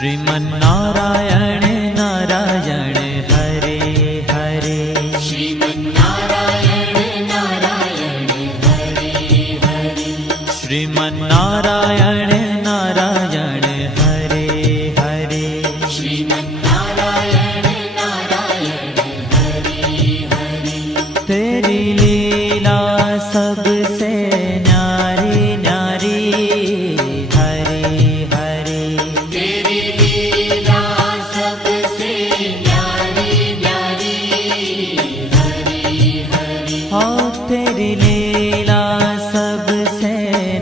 श्रीमन्नारायण नारायण हरे हरे। श्रीमन्नारायण नारायण हरे हरे। श्रीमन्नारायण नारायण हरे हरे। श्रीमन्नारायण नारायण हरे हरे। तेरी लीला सबसे न्यारी न्यारी हरे हरे। तेरी लीला सबसे न्यारी न्यारी हरे हरे। हाँ तेरी लीला सबसे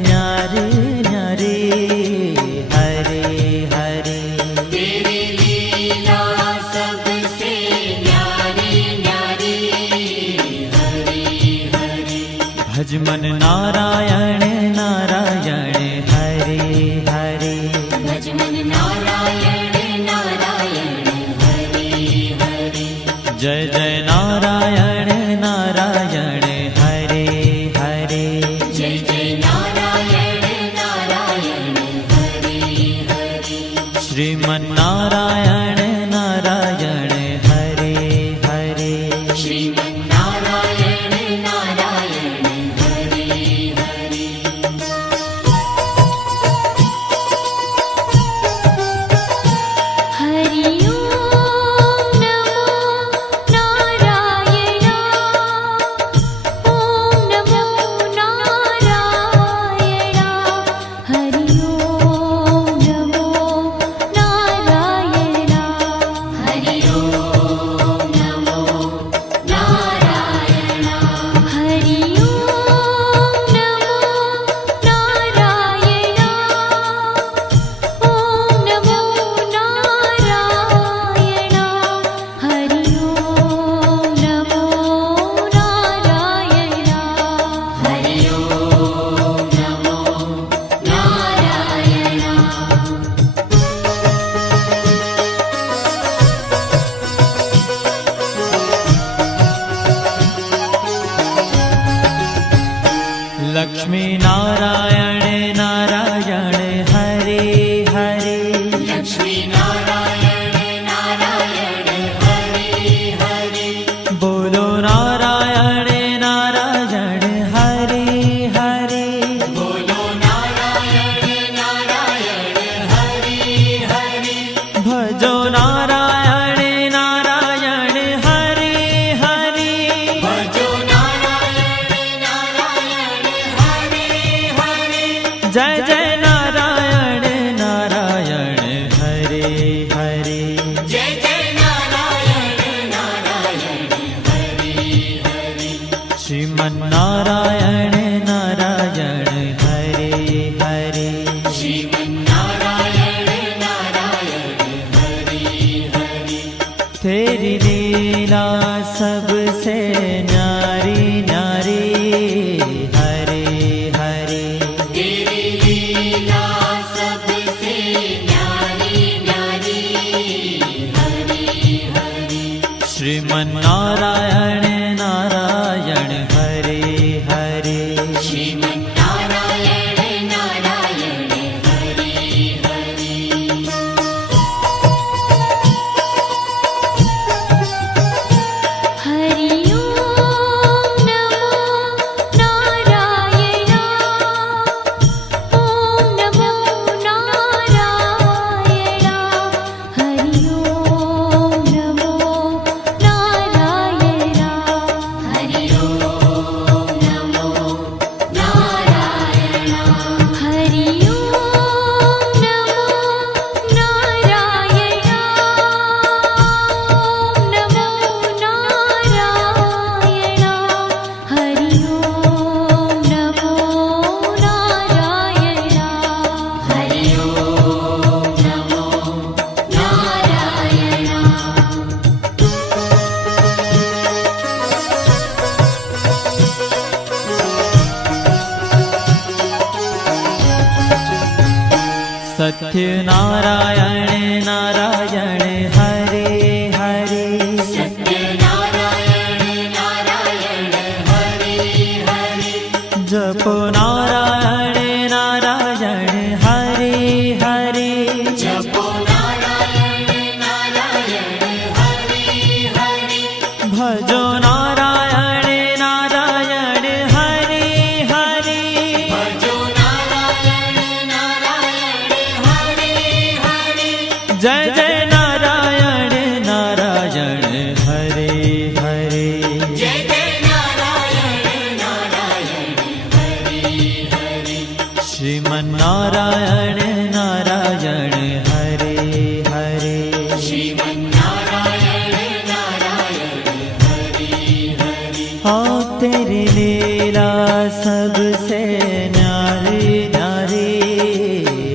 न्यारी न्यारी हरे हरे। तेरी लीला सबसे न्यारी न्यारी हरे हरे। भजमन नारायण नारायण हरे हरे। भजमन नारायण नारायण हरे हरे। जय जय नारायण नारायण हरे हरे। जय जय नारायण नारायण हरे हरे। श्रीमन्नारायण नारायण हरे हरे। श्रीमन्नारायण नारायण हरे हरे। हरि ओम नमो नारायण। ओम नमो नारायण। हरि ओम नमो नारायण। हरि ओम नमो नारायण। हरि ओम नमो नारायण। ओम नमो नारायण। हरि ओम नमो नारायण। हरि ओम नमो नारायण। लक्ष्मी नारायण नारायण हरे हरे। लक्ष्मी नारायण नारायण हरे हरे। बोलो नारायण नारायण हरे हरे। बोलो नारायण नारायण हरे हरे। भजो नारायण नारायण हरे हरे। भजो नारायण नारायण हरे हरे। जय जय नारायण नारायण हरे हरे। जय जय नारायण नारायण हरे हरे। श्रीमन्नारायण नारायण हरे हरे। श्रीमन्नारायण नारायण हरे हरे। तेरी लीला सबसे न्यारी न्यारी हरे हरे। तेरी लीला सबसे न्यारी न्यारी हरे हरे। श्रीमन्नारायण नारायण हरे हरे। सत्यनारायण नारायण हरे हरे सत्यनारायण नारायण हरे हरे जपो नारायण नारायण हरे हरे जपो नारायण नारायण हरे हरे भजो नारायण नारायण हरे हरे भजो नारायण नारायण हरे हरे जय जय नारायण नारायण हरे हरे जय जय नारायण नारायण हरे हरे श्रीमन्नारायण नारायण हरे हरे श्रीमन्नारायण नारायण हरे हरे हाँ तेरी लीला सबसे न्यारी न्यारी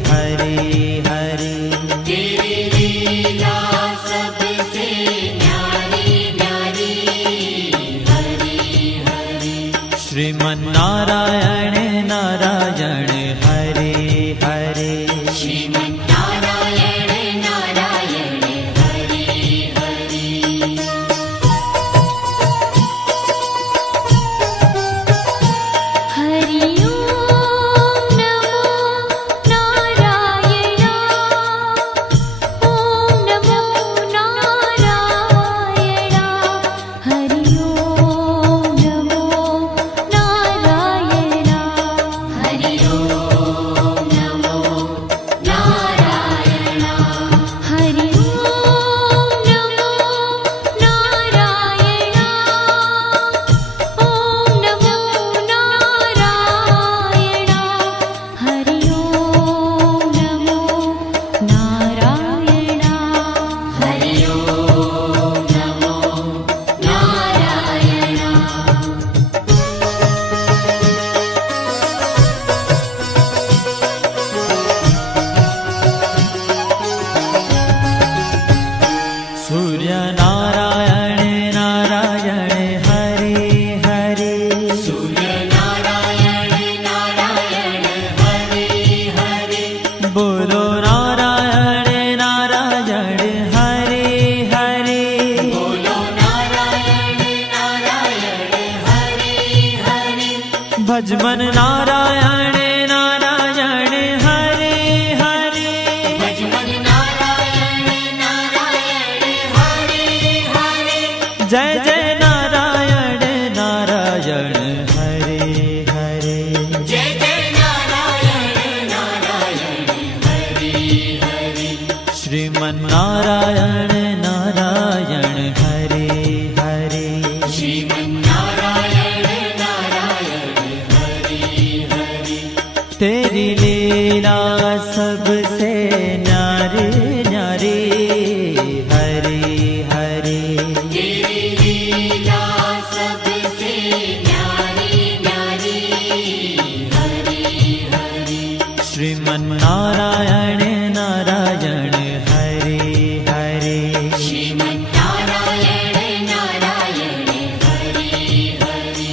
हरे हरे तेरी लीला सबसे न्यारी न्यारी हरे हरे श्रीमन्नारायण नारायण हरे हरे श्रीमन्नारायण नारायण हरे हरे हरि ओम नमो नारायण ओम नमो नारायण हरि ओम नमो नारायण हरि ओम नमो नारायण हरि ओम नमो नारायण ओम नमो नारायण हरि ओम नमो नारायण हरि ओम नमो नारायण सूर्य नारायण नारायण हरे हरे सूर्य नारायण नारायण हरे हरे बोलो नारायण नारायण हरे हरे बोलो नारायण नारायण हरे हरे भजमन नारायण नारायण हरे हरे भजमन नारायण नारायण हरे हरे जय जय नारायण नारायण हरे हरे जय जय नारायण नारायण हरे हरे श्रीमन्नारायण नारायण हरे हरे श्रीमन्नारायण नारायण हरे हरे तेरी लीला सबसे न्यारी न्यारी हरे हरे तेरी लीला सबसे न्यारी न्यारी हरे हरे श्रीमन्नारायण नारायण हरे हरे श्रीमन्नारायण नारायण हरे हरे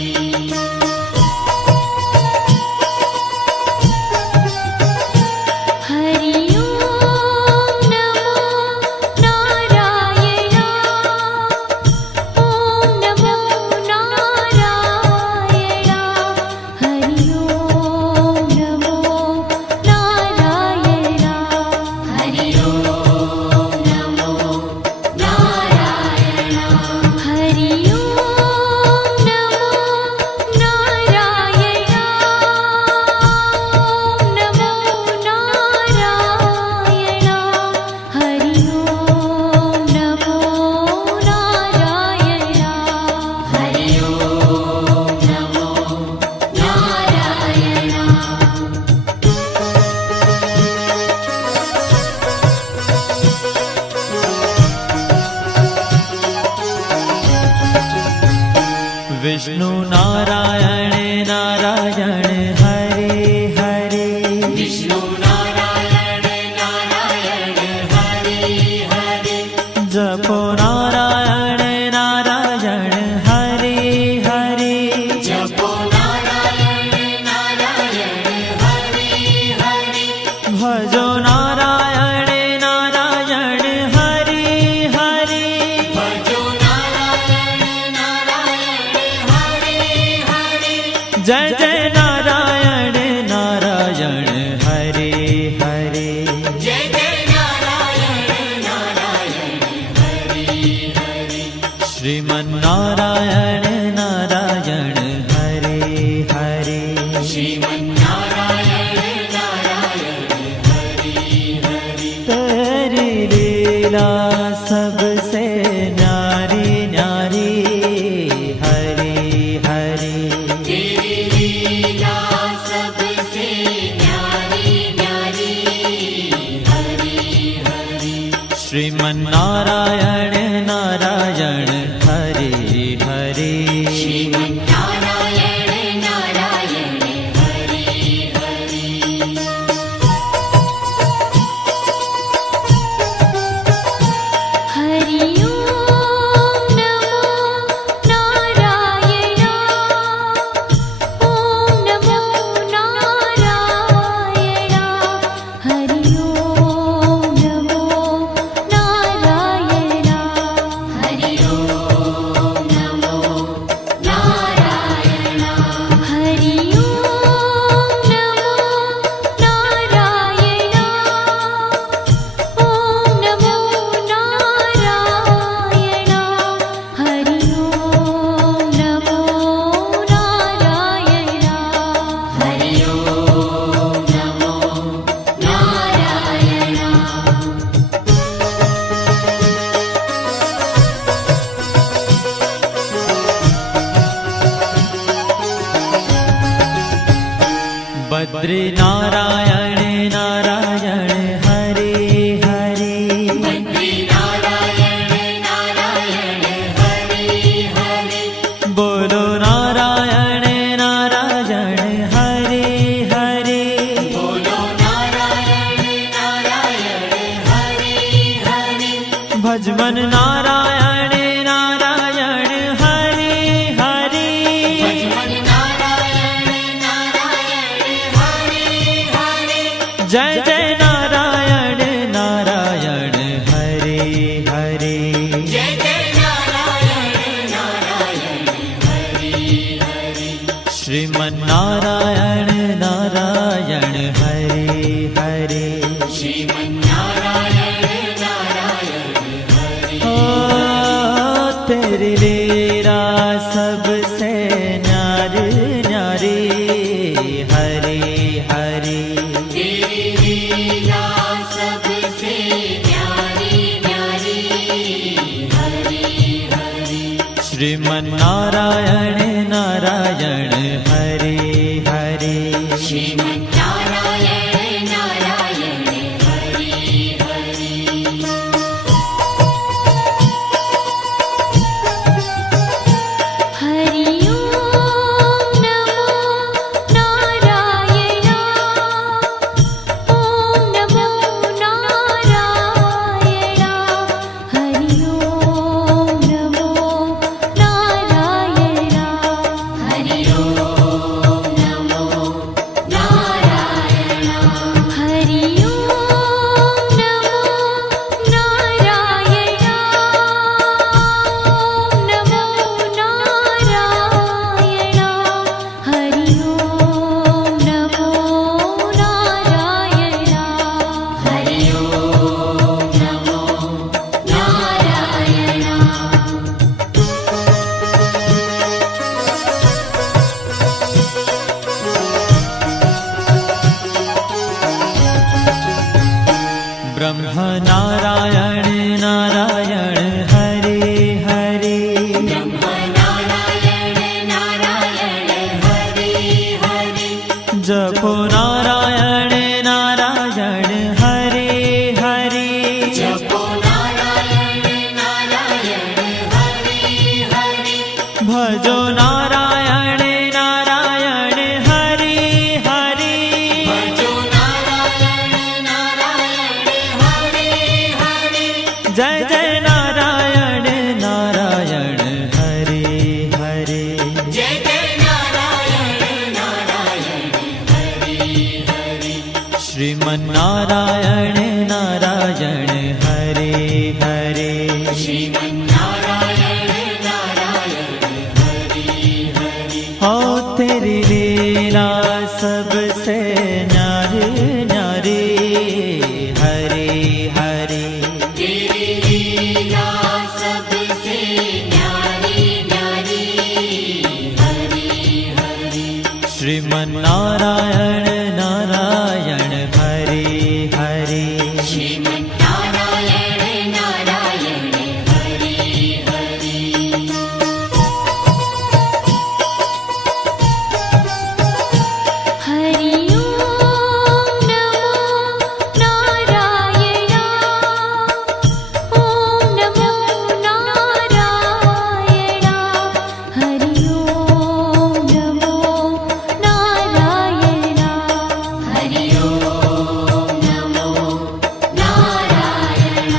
हरि ओम नमो नारायण ओम नमो नारायण हरि ओम नमो नारायण हरि ओम नमो नारायण हरि ओम नमो नारायण ओम नमो नारायण हरि ओम नमो नारायण हरि ओम नमो नारायण विष्णु नारायण नारायण हरे हरे विष्णु नारायण नारायण हरे हरे जपो नारायण नारायण हरे हरे जपो नारायण नारायण हरे हरे भजो नारायण जय जय नारायण नारायण हरे हरे। जय जय नारायण नारायण हरि हरि। श्रीमन्नारायण नारायण हरे हरे। श्रीमन्नारायण नारायण हरि हरि। तेरी लीला सबसे न्यारी न्यारी हरे हरे। तेरी लीला सबसे न्यारी न्यारी हरि हरि। श्रीमन्नारायण नारायण हरे हरे। श्रीमन्नारायण नारायण हरि हरि। हरि ओम नमो नारायण। ओम नमो नारायण। हरि ओम नमो नारायण। हरि ओम नमो नारायण। हरि ओम नमो नारायण। ओम नमो नारायण। हरि ओम नमो नारायण। हरि ओम नमो नारायण। बद्री नारायण नारायण हरे हरे। बद्री नारायण नारायण हरि हरि। बोलो नारायण नारायण हरे हरे। बोलो नारायण नारायण हरि हरि। भजमन नारायण नारायण हरे हरे। भजमन नारायण नारायण हरि हरि। जय जय नारायण नारायण हरे हरे। जय जय नारायण नारायण हरि हरि। श्रीमन्नारायण नारायण हरे हरे। श्रीमन्नारायण नारायण हरि। ओ तेरी लीला सबसे न्यारी न्यारी हरे हरे। तेरी लीला सबसे न्यारी न्यारी हरि हरि। श्रीमन्नारायण नारायण हरे हरे। श्रीमन्नारायण नारायण हरि हरि। हरि ओम नमो नारायण। ओम नमो नारायण। हरि ओम नमो नारायण। हरि ओम नमो नारायण। हरि ओम नमो नारायण। ओम नमो नारायण। हरि ओम नमो नारायण। हरि ओम नमो नारायण। ब्रह्म नारायण नारायण हरे हरे। ब्रह्म नारायण नारायण हरि हरि। जपो नारायण नारायण हरे हरे। जपो नारायण नारायण हरि हरि। भजो नारायण नारायण हरे हरे। भजो नारायण नारायण हरि हरि। जय जय नारायण नारायण हरे हरे। जय जय नारायण नारायण हरि हरि। श्रीमन्नारायण नारायण हरे हरे। श्रीमन्नारायण नारायण हरि हरि। हो तेरी लीला सबसे न्यारी न्यारी हरे हरे तेरी लीला सबसे न्यारी न्यारी हरि हरि श्रीमन्नारायण नारायण हरे हरे श्रीमन्नारायण नारायण हरि हरि हरि ओम नमो नारायण ओम नमो नारायण हरि ओम नमो नारायण हरि ओम नमो नारायण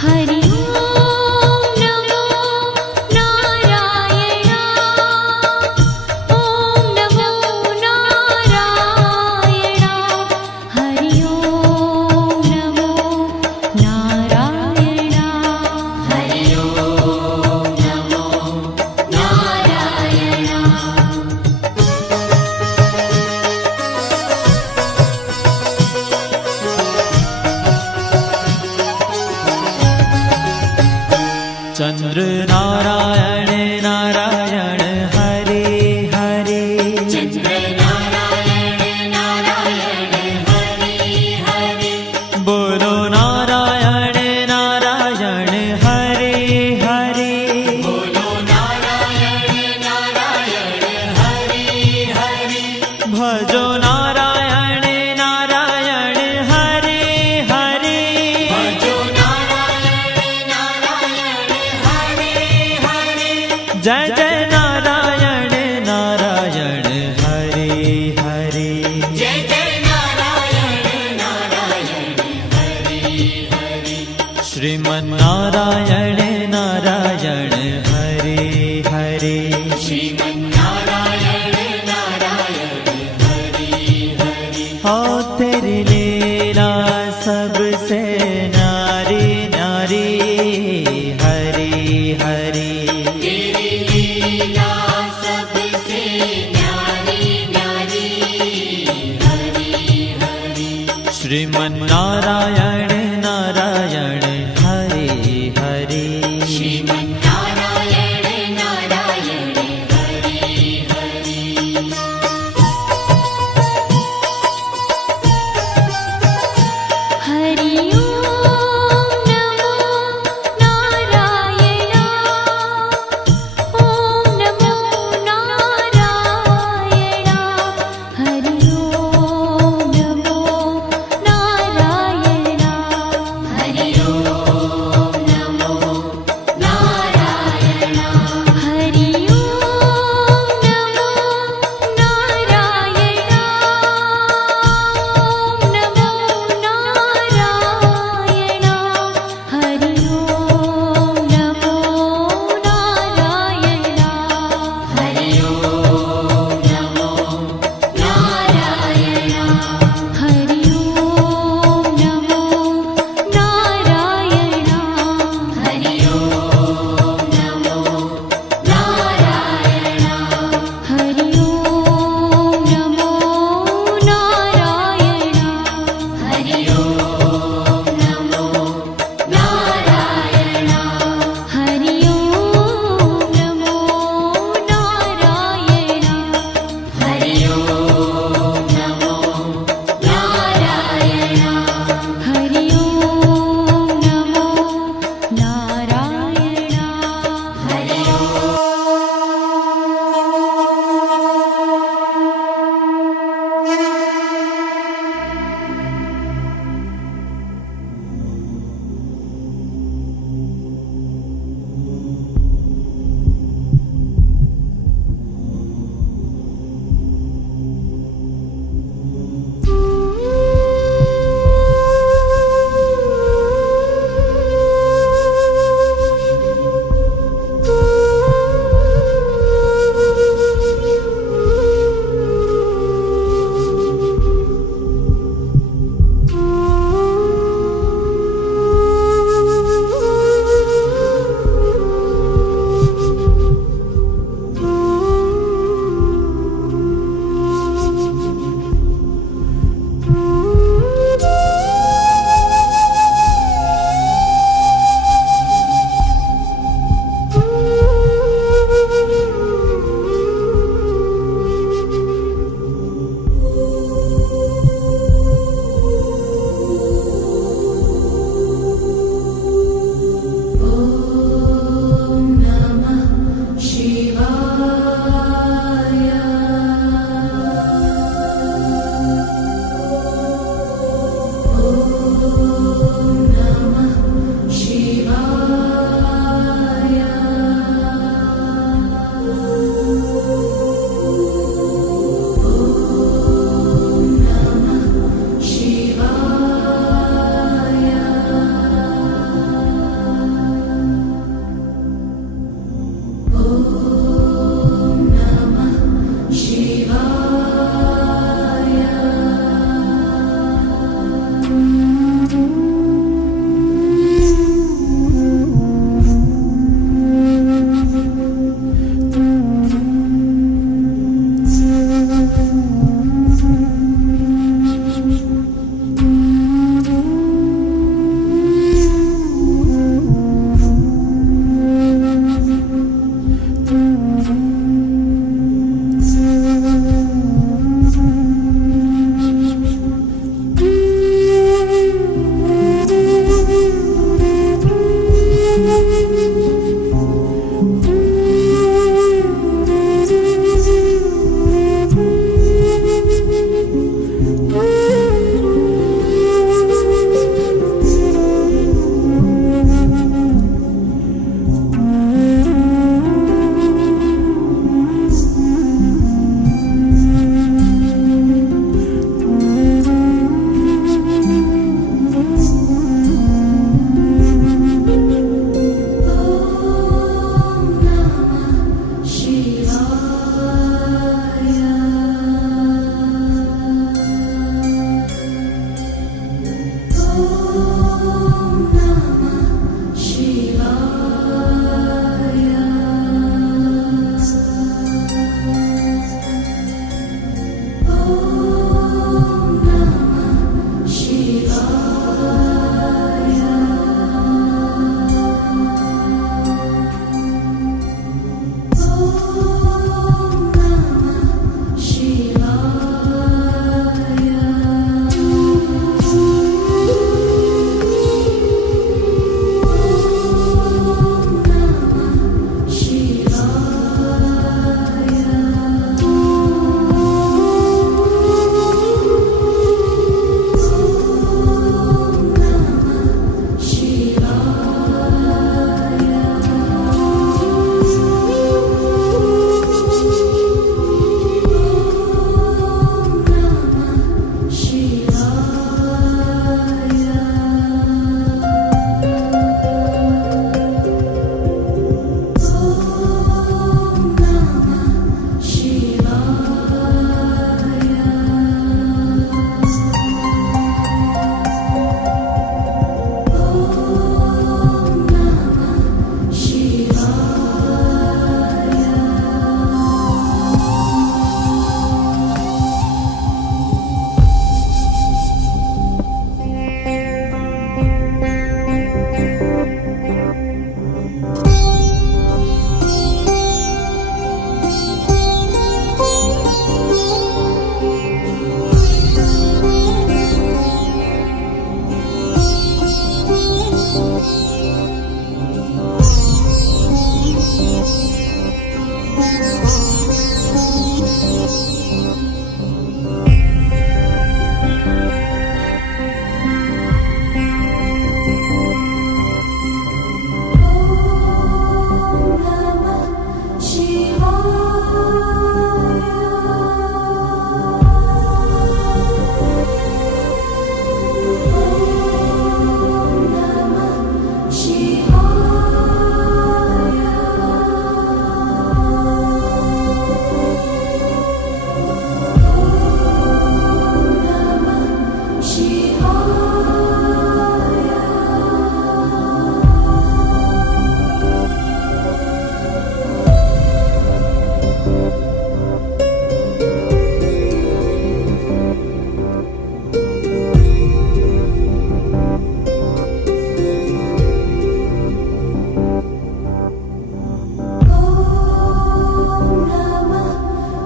हरि ओम नमो नारायण ओम नमो नारायण हरि ओम नमो नारायण हरि ओम नमो नारायण चंद्र नारायण नारायण हरे हरे चंद्र नारायण नारायण हरि हरि बोलो नारायण नारायण हरे हरे बोलो नारायण नारायण हरि हरि भजो नारायण नारायण हरे हरे भजो नारायण नारायण हरि हरि जय जय नारायण नारायण हरे हरे जय जय नारायण नारायण हरि हरि श्रीमन्नारायण नारायण हरे हरे श्रीमन्नारायण नारायण हरि हरि हो तेरी लीला सबसे न्यारी न्यारी हरे हरे तेरी लीला सबसे न्यारी न्यारी हरि हरि श्रीमन्नारायण नारायण हरे हरे श्रीमन्नारायण नारायण हरि हरि हरि ओम नमो नारायण ओम नमो नारायण हरि ओम नमो नारायण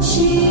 श्री